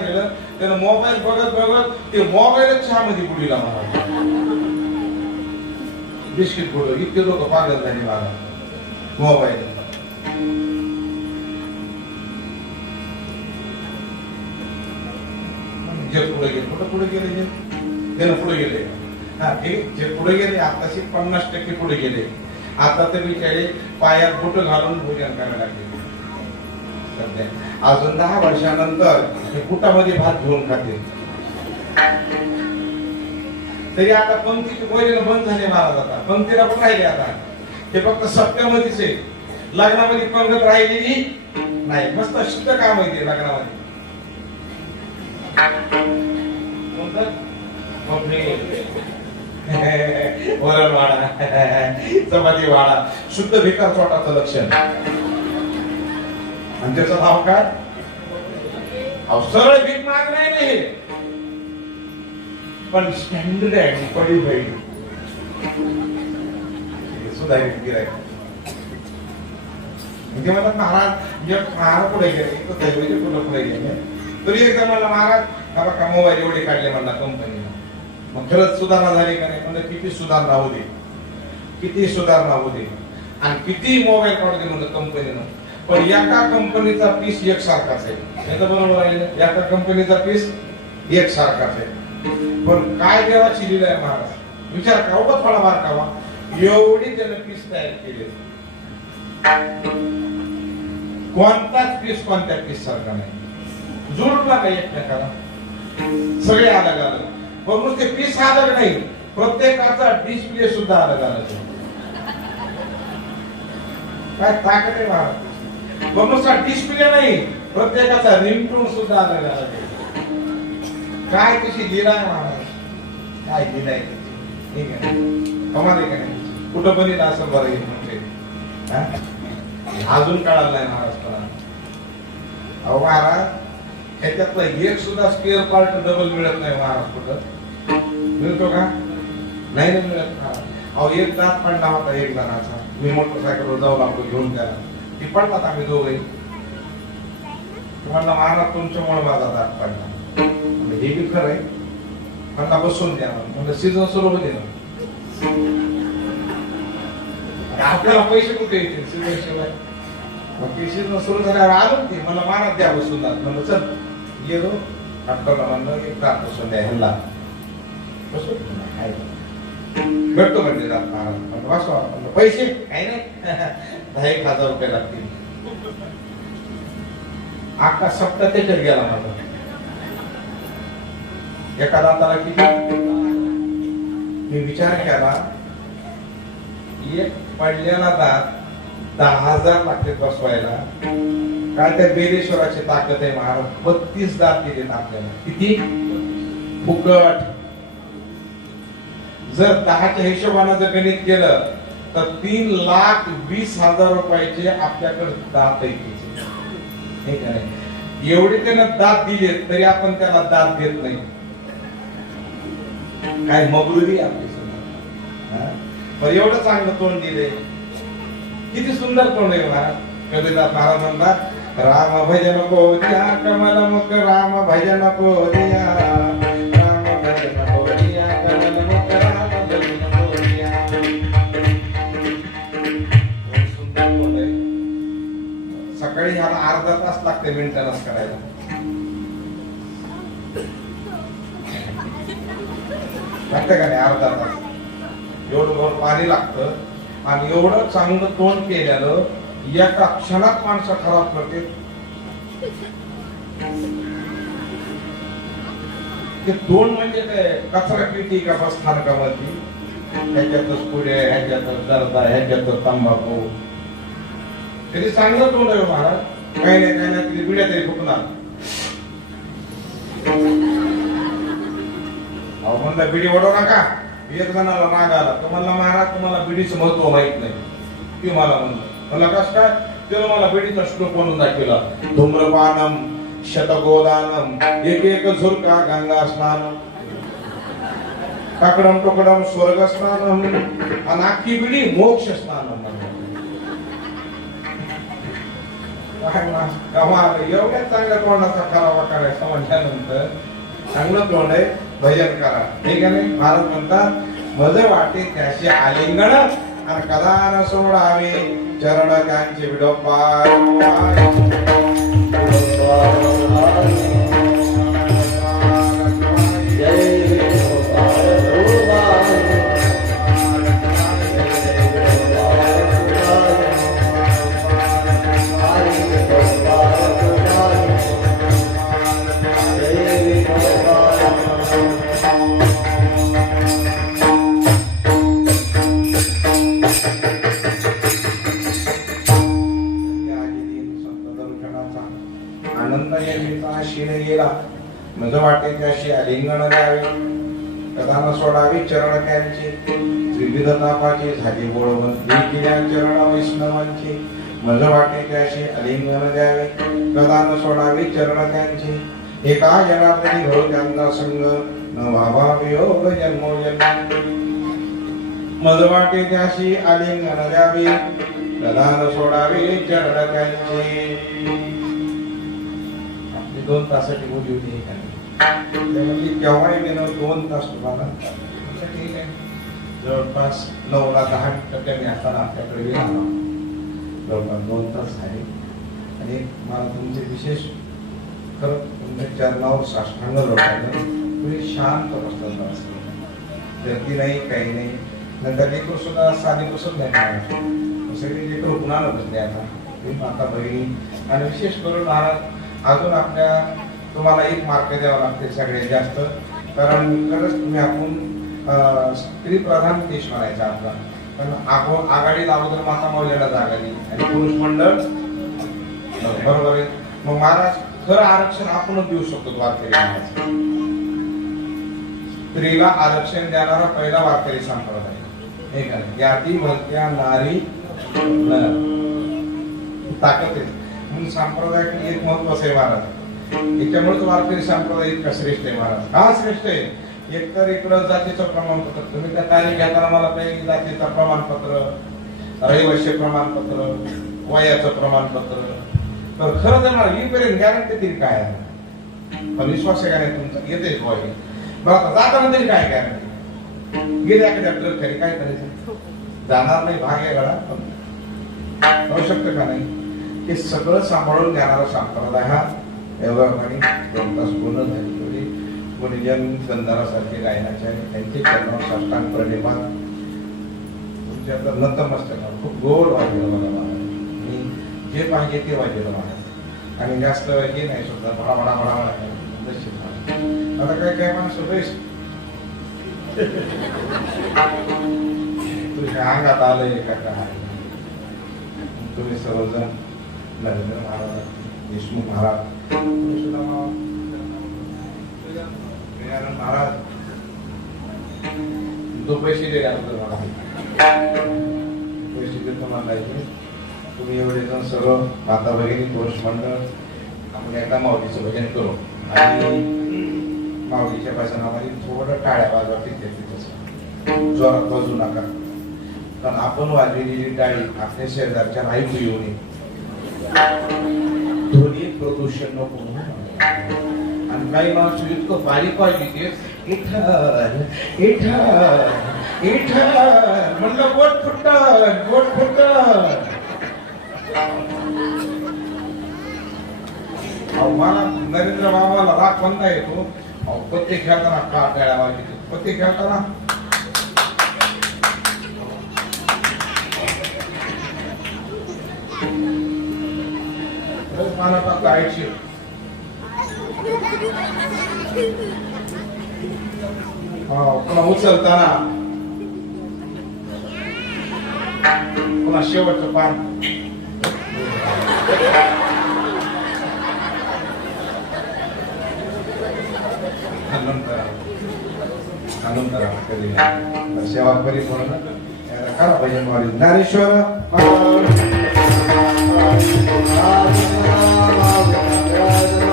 त्यानं मोबाईल बघत बघत ते मोबाईलच चहामध्ये बुडीला मला बिस्किट बुडलं इतके लोक पागल झाले मला मोबाईल जग पुढे गेले कुठं पुढे गेले जे? त्यानं पुढे गेले. हा ते जे पुढे गेले आताशी पन्नास टक्के पुढे गेले. आता तर बिचारे पायात बोट घालून भोजन करायला लागले. सध्या अजून दहा वर्षानंतर हे कुटामध्ये भात घेऊन खातील तरी आता पंक्तीची पहिल्यानं बंद झाले महाराज आता. पंक्तीला पण राहिले आता. हे फक्त सत्यामध्येच आहे. लग्नामध्ये पंगत राहिलेली नाही. मस्त शुद्ध काम आहे ते लग्नामध्ये. वरण वाडा. चपाती वाडा. शुद्ध भिकार चोटाचं लक्षण. आणि त्याचा नाव काय? अहो, सरळ भीक माग नाही पण स्टँडर्ड आहे पडी पाहिजे सुधारित गिरायक म्हणजे मला महाराज एक महाराज पुढे गेले? एक दैवजे पुढे पुढे गेले? तरी एकदा मला महाराज बाबा का मोबाईल एवढे काढले म्हणला कंपनीने मग खरंच सुधारणा झाली का नाही? म्हणजे किती सुधारणा होऊ दे. किती सुधारणा होऊ दे. आणि किती मोबाईल काढू दे म्हणलं कंपनीनं पण एका कंपनीचा पीस एक सारखाच आहे तर बरोबर आहे. एका कंपनीचा पीस एक सारखाच आहे. पण काय देवा लीला आहे महाराज? विचार का उगाच मार खावा. एवढी त्यानं पीस तयार केले. कोणताच पीस कोणत्या पीस सारखा नाही. जुळला नाही एकमेकाला. सगळे अलग अलग. पण नुसते पीस अलग नाही प्रत्येकाचा डिस्प्ले सुद्धा अलग अलग काय ताकद आहे महाराज? पण नुसता डिस्प्ले नाही. प्रत्येकाचा रिंगटोन सुद्धा आलेला आहे काय कशी लीला महाराज काय लीला आहे ठीक आहे. कमाल आहे का नाही? कुठं पण येत असं बरं येईल म्हणजे अजून कळालं नाही महाराज पण अहो महाराज ह्याच्यातला एक सुद्धा स्पेअर पार्ट डबल मिळत नाही महाराज कुठं. मिळतो का? नाही मिळत. महाराज अहो एक दात पडला होता एक जणाचा. मी मोटरसायकलवर जाऊ लागलो घेऊन त्याला ती पडलात आम्ही दोघे तुम्हाला महाराज तुमच्यामुळे माझा दात पडला म्हणलं, हे बी खरं आहे मला बसून द्या म्हणलं सीझन सुरू होते ना. आपल्याला पैसे कुठे येतील सीझन शिवाय? मग ते सीझन सुरू झाल्यावर आलो ते मला महाराज द्या बसून दात म्हणलं चल गेलो डॉक्टरला म्हणलं एक दात बसून द्या ह्याला बसून भेटतो म्हणजे दात महाराज. म्हणलं वाचवा. म्हणलं पैसे काही नाही दहा एक हजार रुपये लागतील. आका सप्ता त्याच्यात गेला माझा. एका दाताला किती मी विचार केला एक पडलेला दात दहा हजार लागते बसवायला काय त्या बेरेश्वराची ताकद आहे महाराज. बत्तीस दात दिलेत आपल्याला. किती? फुकट. जर दहाच्या हिशोबानं जर गणित केलं तर तीन लाख वीस हजार रुपयाचे आपल्याकडे दात आहे एवढे त्यानं दात दिले तरी आपण त्याला दात देत नाही. काय मगरुरी आपली सुद्धा एवढं चांगलं तोंड दिले किती सुंदर तोंड आहे महाराज. कबीरदास महाराज म्हणतात राम भजन को दिया कमल मुख राम भजन को दिया ह्याला अर्धा तास लागते मेंटेनन्स करायला. लागतं का नाही अर्धा तास? एवढं भर पाणी लागतं. आणि एवढं चांगलं तोंड केल्यानं एका क्षणात माणसं खराब करते. ते तोंड म्हणजे काय? कचरा पेटी का बस स्थानकामधली ह्याच्यातच पुढे ह्याच्यातच दर्दा ह्याच्यातच तंबाखू. त्यांनी चांगलं तोंड आहे हो महाराज. काही नाही काही नाही तिथे पिढ्या तरी फुकणार अहो म्हणलं बिडी ओढव नका. एक जणाला राग आला. तो म्हणला महाराज तुम्हाला बिडीचं महत्त्व माहीत नाही. ती मला म्हणलं. म्हणलं कस काय? त्यानं मला बिडीचा श्लोक म्हणून दाखवला. धूम्रपानम शतगोदानम एक एक झुरका गंगा स्नानम काकडम टोकडम स्वर्ग स्नानम आणि अख्खी बिडी मोक्ष स्नान म्हणतात एवढ्या चांगल्या तोंडाचा करावा करायचा म्हटल्यानंतर चांगलं तोंड आहे भजन करा. ठीक आहे नाही? महाराज म्हणतात मज वाटे त्याशी आलिंगण आणि कदा न सोडावे चरण त्यांचे विडोपाय त्याशी आलिंगण द्यावे कदान सोडावी चरण त्यांची त्रिविध तापाची झाली बोळवण किया चरण वैष्णवांची मज वाटे त्याशी आलिंगन द्यावे कदान सोडावी चरण त्यांची एका जनार्दनी घडू त्यांचा संग न व्हावा वियोग जन्मोजन्म मज वाटे त्याशी आलिंगन द्यावी कदा सोडावे सोडावी चरण त्यांची दोन तासाठी बोली होती केव्हाही गेलं दोन तास तुम्हाला. ठीक आहे जवळपास नऊला दहा टक्के मी असताना आपल्याकडे गेला जवळपास दोन तास झाले आणि मला तुमचे विशेष खरं तुमच्या चरणावर साष्टांग लोटायला तुम्ही शांत बसतात गर्दी नाही काही नाही. नंतर एक सुद्धा साधी बसत नाही सगळे लेकरं उन्हाळा बसले आता. माता बहिणी. आणि विशेष करून महाराज अजून आपल्या तुम्हाला एक मार्क द्यावा लागते सगळ्यात जास्त. कारण खरंच तुम्ही आपण स्त्री प्रधान देश म्हणायचा आपला पण आगो आघाडीला अगोदर माता मौल्याला जागा दिली आणि पुरुष मंडळ? बरोबर आहे. मग महाराज खरं आरक्षण आपणच देऊ शकतो वारकरी स्त्रीला आरक्षण देणारा पहिला वारकरी संप्रदाय. हे का नाही? याती नारी ताकद आहे. म्हणून संप्रदाय एक महत्वाचं आहे महाराज. त्याच्यामुळे वारकरी संप्रदाय इतका श्रेष्ठ आहे महाराज. का श्रेष्ठ आहे? एक तर इकडं जातीचं प्रमाणपत्र. तुम्ही त्या तारीख घेताना मला काही जातीचं प्रमाणपत्र रहिवासी प्रमाणपत्र वयाचं प्रमाणपत्र. तर खरं तर मला येईपर्यंत गॅरंटी तरी काय आहे? पण विश्वास आहे का तुमचा? येते वय बरं आता जाताना तरी काय गॅरंटी गेल्याकडे ट्रक खाली काय करायचं जाणार नाही भाग आहे गळा पण शकतं का नाही? हे सगळं सांभाळून घेणारा संप्रदाय हा व्यवहारपणे दोन तास पूर्ण झाली तेवढी गुरुजन गंधारासारखे गायनाचे आणि त्यांचे चरणावर साष्टांग प्रणिपात तुमच्या तर नतमस्तक खूप गोड वाजलं मला महाराज मी जे पाहिजे ते वाजलं महाराज आणि जास्त हे नाही सुद्धा भडा भडा भडा भडा नाही. म्हणजे आता काय काय माणसं बेस तुझ्या अंगात आलंय का काय तुम्ही सर्वजण नरेंद्र महाराज देशमुख महाराज तो पैसे दे मला पैसे देतो मला इथे. तुम्ही एवढे जण सर्व माता भगिनी पुरुष मंडळ आपण एकदा माऊलीचं भजन करू. आणि माऊलीच्या भजनामध्ये थोडं टाळ्या वाजवा तिथे तिथे. जोरात वाजू नका. कारण आपण वाजलेली टाळी आपल्या शेजारच्या ऐकू येऊ नये. ध्वनी प्रदूषण नको म्हणून. आणि काही माणूस इतकं बारीक पाहिजे ते. इथं इथं इथं म्हणलं बोट फुट्ट बोट फुट्ट अहो मला नरेंद्र बाबाला राग कोणता येतो? अहो पत्ते खेळताना का टाळ्या वाजली पत्ते खेळताना खरंच मला हा, पुन्हा उचलताना. पुन्हा शेवटचं पान. सेवा करीत म्हणून सेवा करा भजन वारी. Dnyaneshwar Thank you.